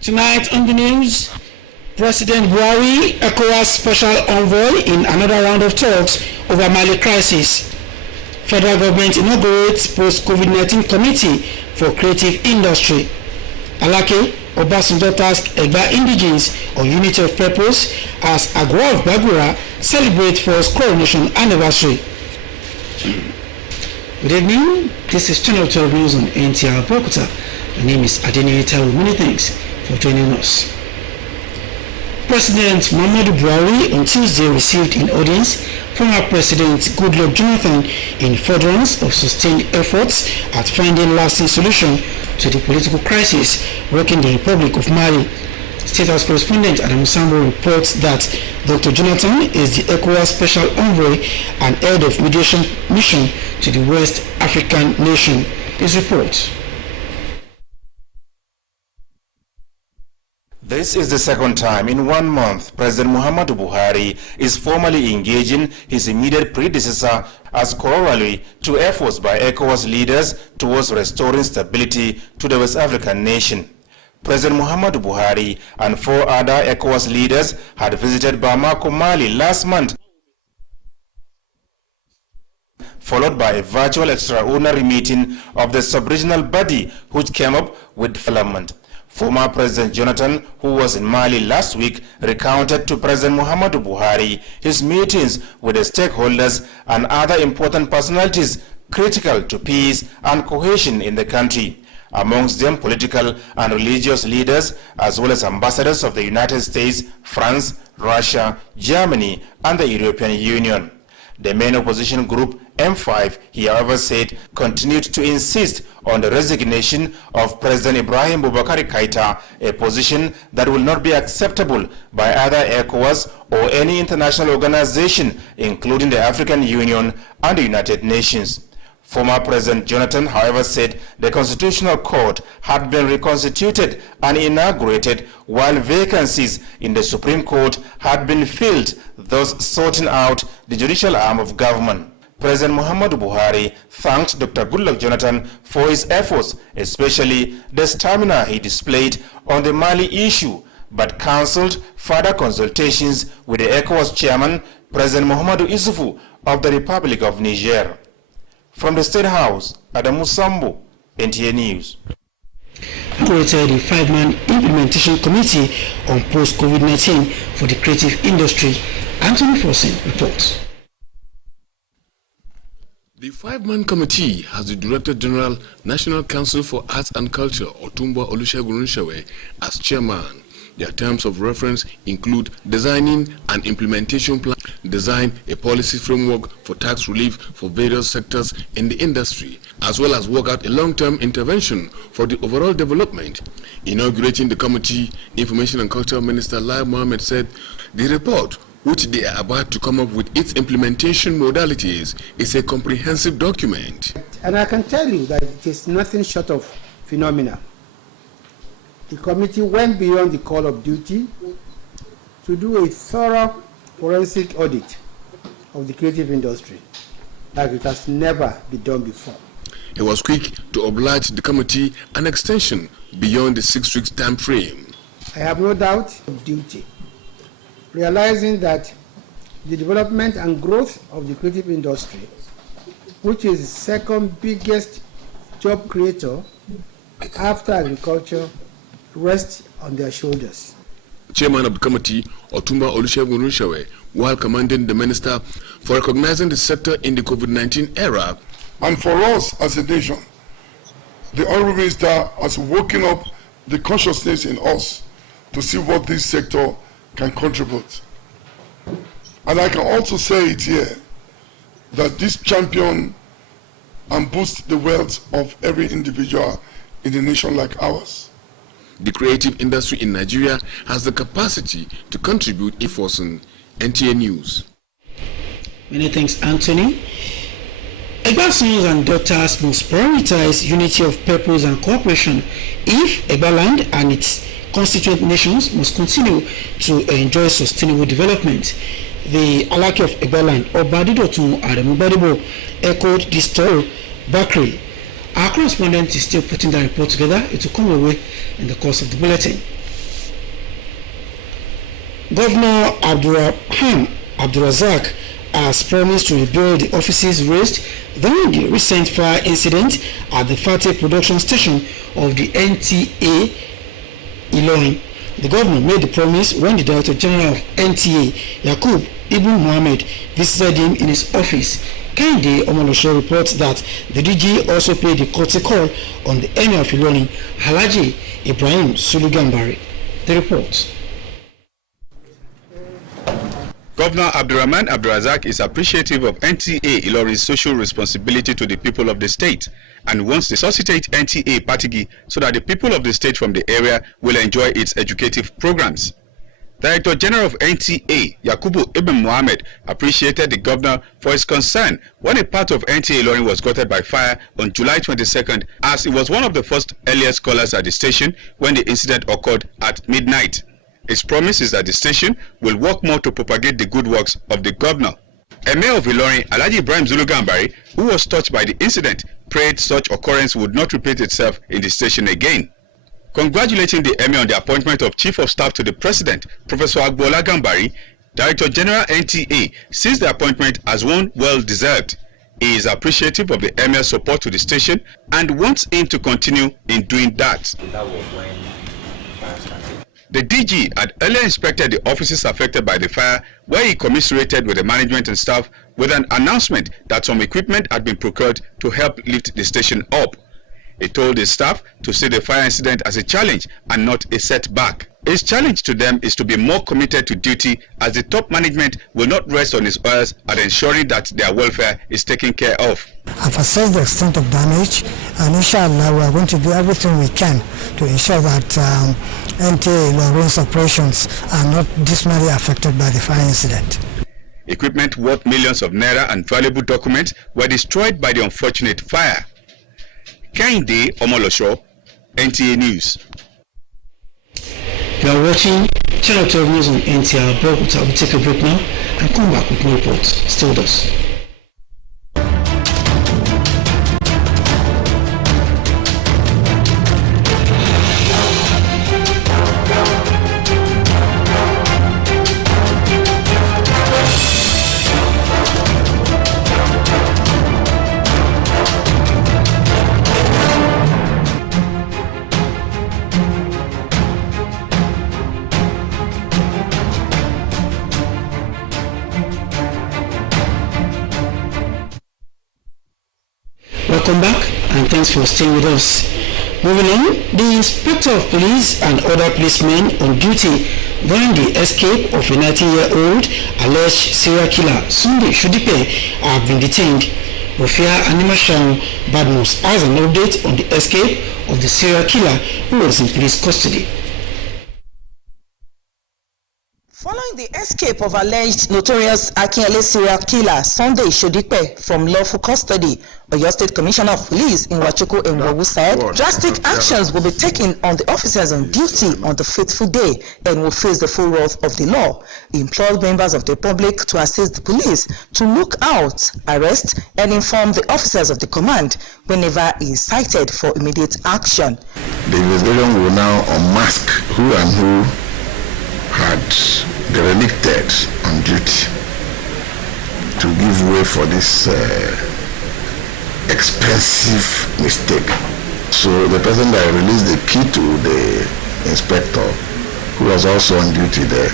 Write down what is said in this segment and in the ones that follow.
Tonight on the news, President Buhari, ECOWAS Special Envoy in another round of talks over Mali crisis. Federal government inaugurates post-COVID-19 committee for creative industry. Alake Obasanjo tasked Egba indigenes on unity of purpose as Agwa of Bagura celebrate first coronation anniversary. Good evening, this is Channel 12 News on Nta Abeokuta. My name is Nta. Many thanks for joining us. President Muhammadu Buhari on Tuesday received in audience former President Goodluck Jonathan in furtherance of sustained efforts at finding lasting solution to the political crisis rocking the Republic of Mali. State House correspondent Adamu Sambo reports that Dr. Jonathan is the ECOWAS Special Envoy and head of mediation mission to the West African nation. His report. This is the second time in 1 month President Muhammadu Buhari is formally engaging his immediate predecessor as corollary to efforts by ECOWAS leaders towards restoring stability to the West African nation. President Muhammadu Buhari and 4 other ECOWAS leaders had visited Bamako, Mali last month, followed by a virtual extraordinary meeting of the sub-regional body which came up with development. Former President Jonathan, who was in Mali last week, recounted to President Muhammadu Buhari his meetings with the stakeholders and other important personalities critical to peace and cohesion in the country, amongst them political and religious leaders, as well as ambassadors of the United States, France, Russia, Germany, and the European Union. The main opposition group, M5, he however said, continued to insist on the resignation of President Ibrahim Boubacar Keïta, a position that will not be acceptable by either ECOWAS or any international organization, including the African Union and the United Nations. Former President Jonathan, however, said the Constitutional Court had been reconstituted and inaugurated while vacancies in the Supreme Court had been filled, thus sorting out the judicial arm of government. President Muhammadu Buhari thanked Dr. Goodluck Jonathan for his efforts, especially the stamina he displayed on the Mali issue, but cancelled further consultations with the ECOWAS chairman, President Muhammadu Isufu of the Republic of Niger. From the State House, Adamu Sambo, NTA News. Created a 5-man implementation committee on post-COVID-19 for the creative industry. Anthony Fossen reports. The 5-man committee has the Director General, National Council for Arts and Culture, Otumba Olusegun Onishawe, as chairman. Their terms of reference include designing an implementation plan, design a policy framework for tax relief for various sectors in the industry, as well as work out a long-term intervention for the overall development. Inaugurating the committee, Information and Culture Minister Lai Mohammed said the report, which they are about to come up with its implementation modalities, is a comprehensive document. And I can tell you that it is nothing short of phenomenal. The committee went beyond the call of duty to do a thorough forensic audit of the creative industry, like it has never been done before. He was quick to oblige the committee an extension beyond the 6-week time frame. I have no doubt of duty, realizing that the development and growth of the creative industry, which is the second biggest job creator after agriculture, rests on their shoulders. Chairman of the committee, Otumba Olusegun Onishawe, while commending the minister for recognizing the sector in the COVID-19 era. And for us as a nation, the Honorable Minister has woken up the consciousness in us to see what this sector can contribute. And I can also say it here, that this champion and boost the wealth of every individual in a nation like ours. The creative industry in Nigeria has the capacity to contribute efforts in NTA News. Many thanks, Anthony. Egba sons and daughters must prioritize unity of purpose and cooperation if Egba land and its constituent nations must continue to enjoy sustainable development. The Alake of Egba land, Obadidotun Ademubadibo, echoed this story. Our correspondent is still putting the report together. It will come away in the course of the bulletin. Governor Abdulrazak has promised to rebuild the offices razed during the recent fire incident at the Fateh production station of the Nta Ilorin. The governor made the promise when the Director General of Nta, Yakub Ibn Mohammed, visited him in his office. Kehinde Omolosho reports that the DG also paid a courtesy call on the Emir of Ilorin, Alhaji Ibrahim Sulu Gambari. The report. Governor Abdurrahman Abdurazak is appreciative of Nta Ilorin's social responsibility to the people of the state and wants to resuscitate Nta Patigi so that the people of the state from the area will enjoy its educative programs. Director General of Nta, Yakubu Ibn Mohammed, appreciated the governor for his concern when a part of Nta Ilorin was gutted by fire on July 22nd, as he was one of the first earliest callers at the station when the incident occurred at midnight. His promise is that the station will work more to propagate the good works of the governor. Emir of Ilorin, Alhaji Ibrahim Zulu Gambari, who was touched by the incident, prayed such occurrence would not repeat itself in the station again. Congratulating the Emir on the appointment of Chief of Staff to the President, Professor Agbola Gambari, Director General Nta sees the appointment as one well deserved. He is appreciative of the Emir's support to the station and wants him to continue in doing that. The DG had earlier inspected the offices affected by the fire, where he commiserated with the management and staff with an announcement that some equipment had been procured to help lift the station up. He told his staff to see the fire incident as a challenge and not a setback. His challenge to them is to be more committed to duty, as the top management will not rest on his laurels at ensuring that their welfare is taken care of. I've assessed the extent of damage, and inshallah we are going to do everything we can to ensure that Nta Ilorin's operations are not dismally affected by the fire incident. Equipment worth millions of naira and valuable documents were destroyed by the unfortunate fire. Kehinde Omolosho, NTA News. You are watching Channel 12 News on Nta Abeokuta. We'll take a break now and come back with more reports. Stay with us. Welcome back and thanks for staying with us. Moving on, the Inspector of Police and other policemen on duty during the escape of a 19-year-old alleged serial killer, Sunday Shudipe, have been detained. Rufia Animashan Badmus has an update on the escape of the serial killer who was in police custody. Following the escape of alleged notorious Akinyele serial killer Sunday Shudipe from lawful custody, Oyo State Commissioner of Police in Nwachukwu Enwogu said drastic actions will be taken on the officers on duty on the fateful day and will face the full wrath of the law. He implored members of the public to assist the police to look out, arrest, and inform the officers of the command whenever he is cited for immediate action. The investigation will now unmask who and who had derelicted on duty to give way for this expensive mistake. So the person that released the key to the inspector, who was also on duty there,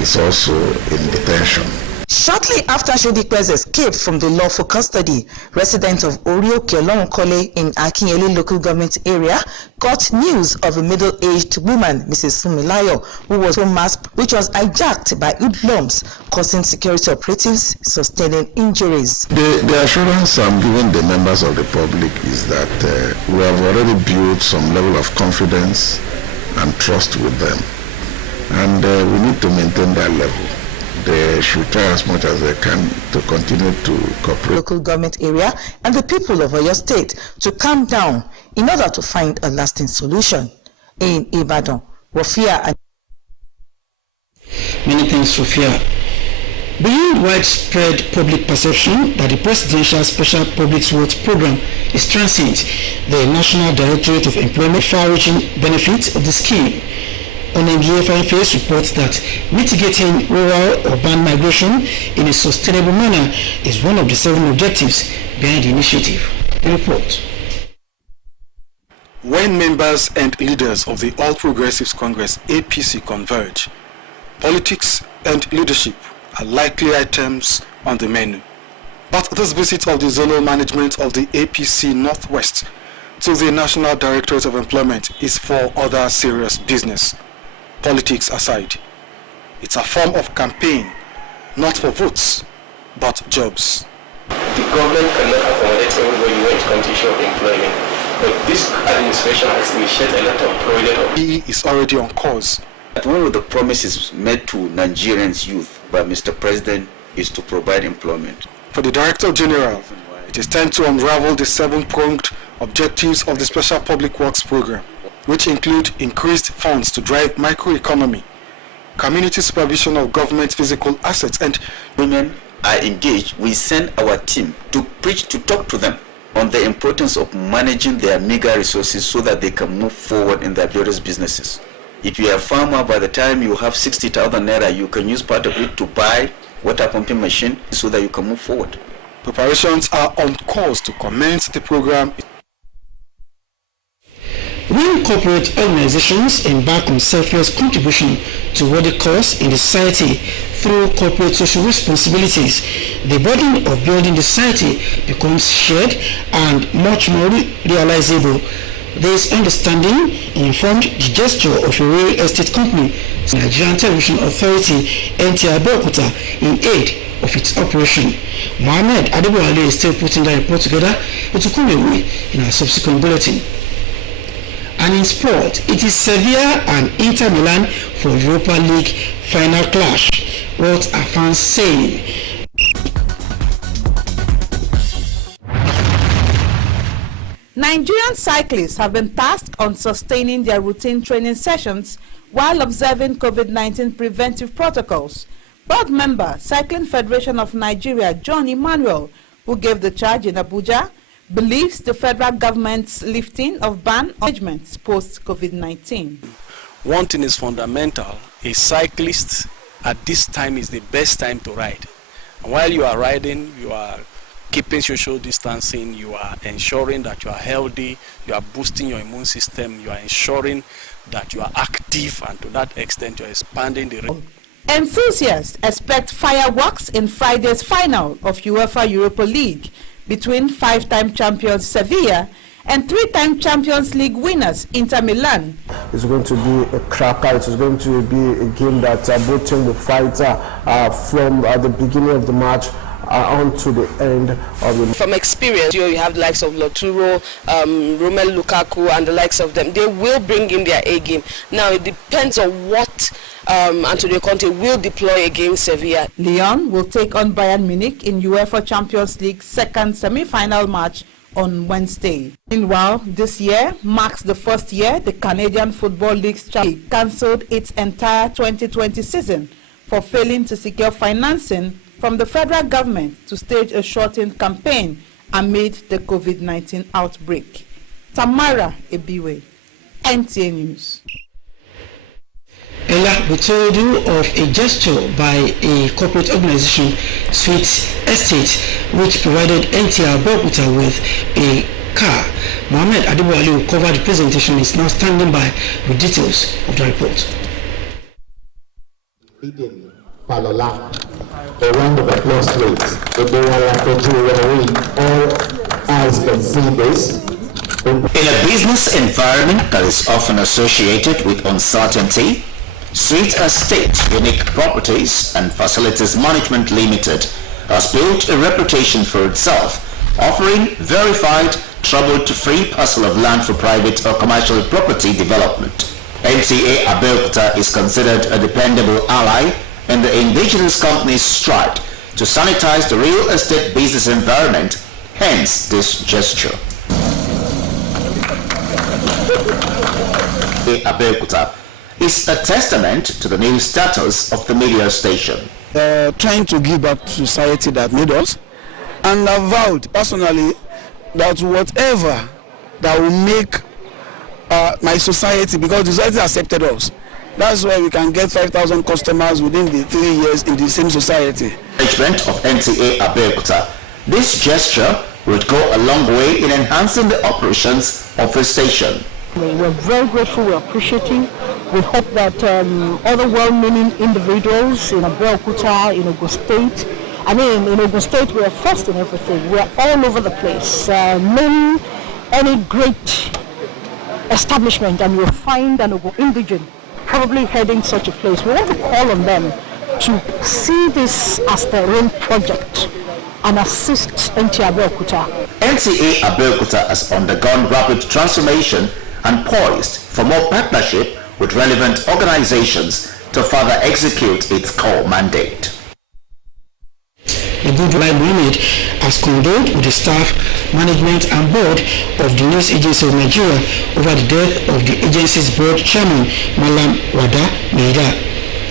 is also in detention. Shortly after Shudipe's escape from the lawful custody, residents of Orioke Kole in Akinyele local government area got news of a middle-aged woman, Mrs. Sumilayo, who was home masked, which was hijacked by hoodlums, causing security operatives sustaining injuries. The assurance I'm giving the members of the public is that we have already built some level of confidence and trust with them, and we need to maintain that level. They should try as much as they can to continue to cooperate. Local government area and the people of Oyo State to calm down in order to find a lasting solution. In Ibadan, Rufia. Many thanks, Rufia. Beyond widespread public perception that the Presidential Special Public Works Program is transient, the National Directorate of Employment far-reaching benefits of the scheme. Onengi Face reports that mitigating rural-urban migration in a sustainable manner is one of the 7 objectives behind the initiative. The report. When members and leaders of the All Progressives Congress APC converge, politics and leadership are likely items on the menu. But this visit of the zonal management of the APC Northwest to the National Directorate of Employment is for other serious business. Politics aside, it's a form of campaign, not for votes, but jobs. The government cannot accommodate everybody when it comes to issue of employment. But this administration has initiated a lot of projects. He is already on course. One of the promises made to Nigerians youth by Mr. President is to provide employment. For the Director General, it is time to unravel the 7-pronged objectives of the Special Public Works Program, which include increased funds to drive microeconomy, community supervision of government physical assets, and women are engaged. We send our team to preach, to talk to them on the importance of managing their meager resources so that they can move forward in their various businesses. If you are a farmer, by the time you have 60,000 naira, you can use part of it to buy water pumping machine so that you can move forward. Preparations are on course to commence the program. When corporate organizations embark on selfless contribution to what they cause in the society through corporate social responsibilities, the burden of building the society becomes shared and much more realizable. This understanding informed the gesture of a real estate company, the Nigerian Television Authority, Nta Abeokuta, in aid of its operation. Mohammed Adebuale is still putting the report together. It will come away in our subsequent bulletin. And in sport, it is Sevilla and Inter Milan for Europa League final clash. What are fans saying? Nigerian cyclists have been tasked on sustaining their routine training sessions while observing COVID-19 preventive protocols. Board member, Cycling Federation of Nigeria, John Emmanuel, who gave the charge in Abuja, believes the federal government's lifting of ban on engagements post-COVID-19. One thing is fundamental: a cyclist at this time is the best time to ride. And while you are riding, you are keeping social distancing, you are ensuring that you are healthy, you are boosting your immune system, you are ensuring that you are active, and to that extent you are expanding the... Enthusiasts expect fireworks in Friday's final of UEFA Europa League between 5-time champions Sevilla and 3-time Champions League winners Inter Milan. It's going to be a cracker. It is going to be a game that both teams will fight from the beginning of the match on to the end of the... From experience, you have the likes of Loturo, Romelu Lukaku and the likes of them. They will bring in their A game. Now it depends on what Antonio Conte will deploy against Sevilla. Lyon will take on Bayern Munich in UEFA Champions League second semi-final match on Wednesday. Meanwhile, this year marks the first year the Canadian Football League's League cancelled its entire 2020 season for failing to secure financing from the federal government to stage a shortened campaign amid the COVID-19 outbreak. Tamara Ebiwe, NTA News. Ella, we told you of a gesture by a corporate organization, Sweet Estate, which provided Nta Abeokuta with a car. Mohammed Adebuale will cover the presentation. Is now standing by with details of the report. Palola, a round of applause, please. All eyes can see this. In a business environment that is often associated with uncertainty, Sweet Estate Unique Properties and Facilities Management Limited has built a reputation for itself, offering verified, trouble-free parcel of land for private or commercial property development. Nta Abeokuta is considered a dependable ally in the indigenous company's stride to sanitize the real estate business environment, hence this gesture. Abeokuta is a testament to the new status of the media station. Trying to give back to society that made us, and I vowed personally that whatever that will make my society, because the society accepted us, That's why we can get 5,000 customers within the 3 years in the same society. Management of Nta Abeokuta. This gesture would go a long way in enhancing the operations of the station. We're very grateful, we're appreciating. We hope that other well-meaning individuals in Abeokuta, in Ogun State, in Ogun State we're first in everything. We're all over the place. Name any great establishment and you'll find an Ogun indigene probably heading such a place. We want to call on them to see this as their own project and assist Nta Abeokuta. Nta Abeokuta has undergone rapid transformation and poised for more partnership with relevant organizations to further execute its core mandate. A good Mohammed has condoled with the staff, management and board of the News Agency of Nigeria over the death of the agency's board chairman, Malam Wada Meida.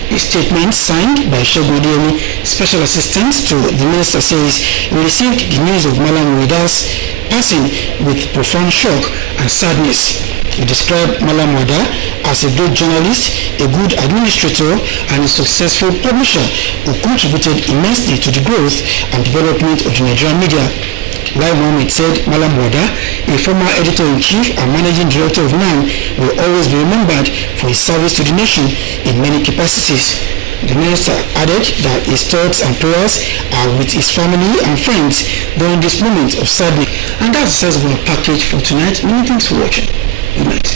A statement signed by Shogun, special assistant to the minister, says he received the news of Malam Wada's passing with profound shock and sadness. He described Malam Wada as a great journalist, a good administrator, and a successful publisher who contributed immensely to the growth and development of the Nigerian media. Lai Mohammed said Malam Wada, a former editor-in-chief and managing director of NAM, will always be remembered for his service to the nation in many capacities. The minister added that his thoughts and prayers are with his family and friends during this moment of sadness. And that's the size of our package for tonight. Many thanks for watching. Good night.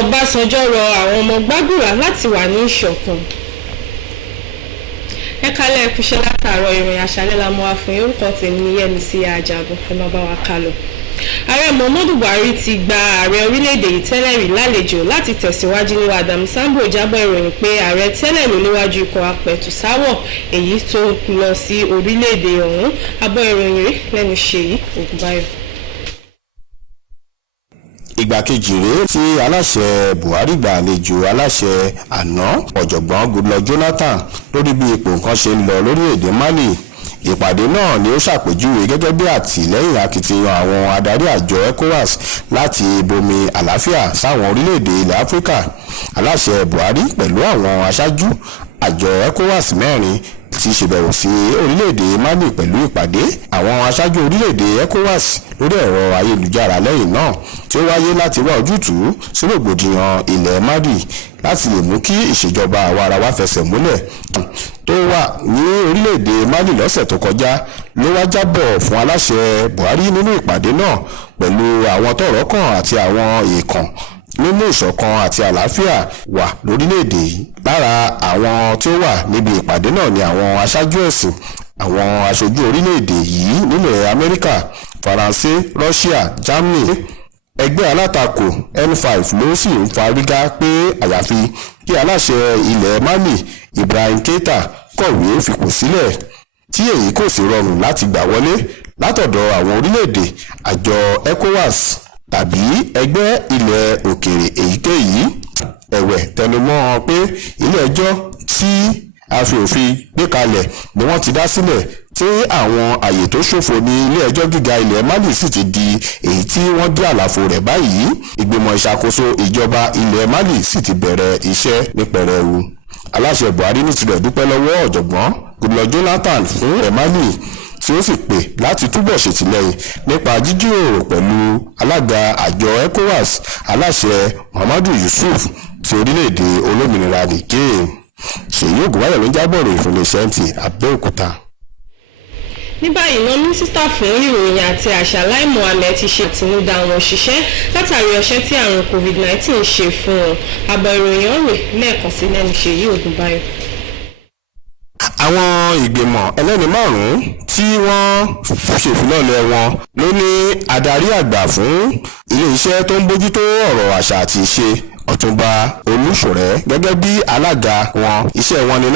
Ọbásanjọ́ rọ àwọn ọmọ Gbàgùrà láti wà ní ìṣọ̀kan. Ẹ kálẹ̀ ẹkúṣẹ́ látàárọ̀ ìròyìn àṣálẹ́ la mú wá fún yín. Orúkọ tèmi ni Yẹ́misí Àjàbọ̀. Ẹ máa bá wa kálọ. Ààrẹ Muhammadu Buhari ti gba ààrẹ orílẹ̀-èdè yìí tẹ́lẹ̀ rí lálejò láti tẹ̀síwájú níwájú Adam Sambo jábọ̀ ìròyìn pé ààrẹ tẹ́lẹ̀ ló léwájú ikọ̀ apẹ̀tùsáwọ̀ èyí tó lọ sí orílẹ̀-èdè ọ̀hún. Abọ́ ìròyìn rí lẹ́nu Ṣèyí Ògúnbáyọ̀. Ìgbàkejì rèé tí aláṣẹ Buhari gba àlejò aláṣẹ àná ọ̀jọ̀gbọ́n Goodluck Jonathan lórí bí ipò nǹkan ṣe ń lọ lórílẹ̀‐èdè Mali. Ìpàdé náà ni ó ṣàpèjúwe gẹ́gẹ́ bí àtìlẹ́yìn akitiyan àwọn adarí àjọ ECOWAS láti bomi àlàáfíà sáwọn orílẹ̀‐èdè ilẹ̀ Áfíríkà. Aláṣẹ Buhari pẹ̀lú àwọn aṣáájú àjọ ECOWAS mẹ́rin ti ṣèbẹ̀wò sí orílẹ̀-èdè Mali pẹ̀lú ìpàdé àwọn aṣáájú orílẹ̀-èdè ECOWAS lórí ẹ̀rọ ayélujára lẹ́yìn náà tí ó wáyé láti wá ojútùú sí rògbòdìyàn ilẹ̀ Mali láti lè mú kí ìṣèjọba àwa-arawa fẹsẹ̀ múlẹ̀ tó wà ní orílẹ̀-èdè Mali lọ́sẹ̀ tó kọjá ló wá jábọ̀ fún aláṣẹ Buhari nínú ìpàdé náà pẹ̀lú àwọn tọ́rọ̀ kàn àti àwọn èèkàn nínú ìṣọ̀kan àti àlàáfíà wà lórílẹ̀-èdè yìí. Lára àwọn tí ó wà níbi ìpàdé náà ni àwọn aṣáájú ẹ̀sìn, àwọn aṣojú orílẹ̀-èdè yìí nílẹ̀ Amẹ́ríkà, Faransé, Russia, Germany. Ẹgbẹ́ alátakò N5 ló sì ń fárígá pé àyàfi kí aláṣẹ ilẹ̀ Mali Ibrahim Keita kọ̀wé fipò sílẹ̀, tí èyí kò sì rọrùn láti gbà wọlé látọ̀dọ̀ àwọn orílẹ̀-èdè àjọ ECOWAS tàbí ẹgbẹ́ ilẹ̀ òkèèrè èyíkéyìí. Ẹ̀wẹ̀ tẹnumọ́ pé ilé ẹjọ́ tí a fi òfin gbé kalẹ̀ ni wọ́n ti dá sílẹ̀ tí àwọn àyè tó ṣòfò ní ilé ẹjọ́ gíga ilẹ̀ Mali sì ti di èyí tí wọ́n dí àlàfo rẹ̀ báyìí. Ìgbìmọ̀ ìṣàkóso ìjọba ilẹ̀ Mali sì ti bẹ̀rẹ̀ iṣẹ́ ní pẹrẹu. Aláṣẹ Buhari ní tirẹ̀ dúpẹ́ lọ́wọ́ ọ̀jọ̀gbọ́n Goodluck Jonathan fún ilẹ̀ Mali tí ó sì pè láti túbọ̀ ṣètìlẹ́yìn nípa jíjíròrò pẹ̀lú alága àjọ ECOWAS aláṣẹ Muhammadu Yusuf ti orílẹ̀-èdè olómìnira Niger. Ṣèyí Ògúnbáyọ̀ ló ń jábọ̀ ròyìn fún iléeṣẹ́ Nta Abeokuta. ní báyìí náà mínísítà fún ìròyìn àti àṣà Lai Mohammed ti ṣe àtinúdá àwọn òṣìṣẹ́ látàrí ọṣẹ́ tí àrùn COVID-19 ṣe fún wọn. àbọ̀ ìròyìn ọ̀rẹ́ lẹ́ẹ̀kan sí lẹ́nu Ṣèyí Ògúnbáyọ̀. àwọn ìgbìmọ̀ ẹlẹ́ni márùn-ún tí wọ́n ṣèfilọ́lẹ̀ wọn ló ní adarí àgbà fún ilé-iṣẹ́ tó ń bójútó ọ̀rọ̀ àṣà àti ìṣe Ọ̀túnba Olúṣọ̀rẹ́ gẹ́gẹ́ bí alága wọn. Iṣẹ́ wọn ni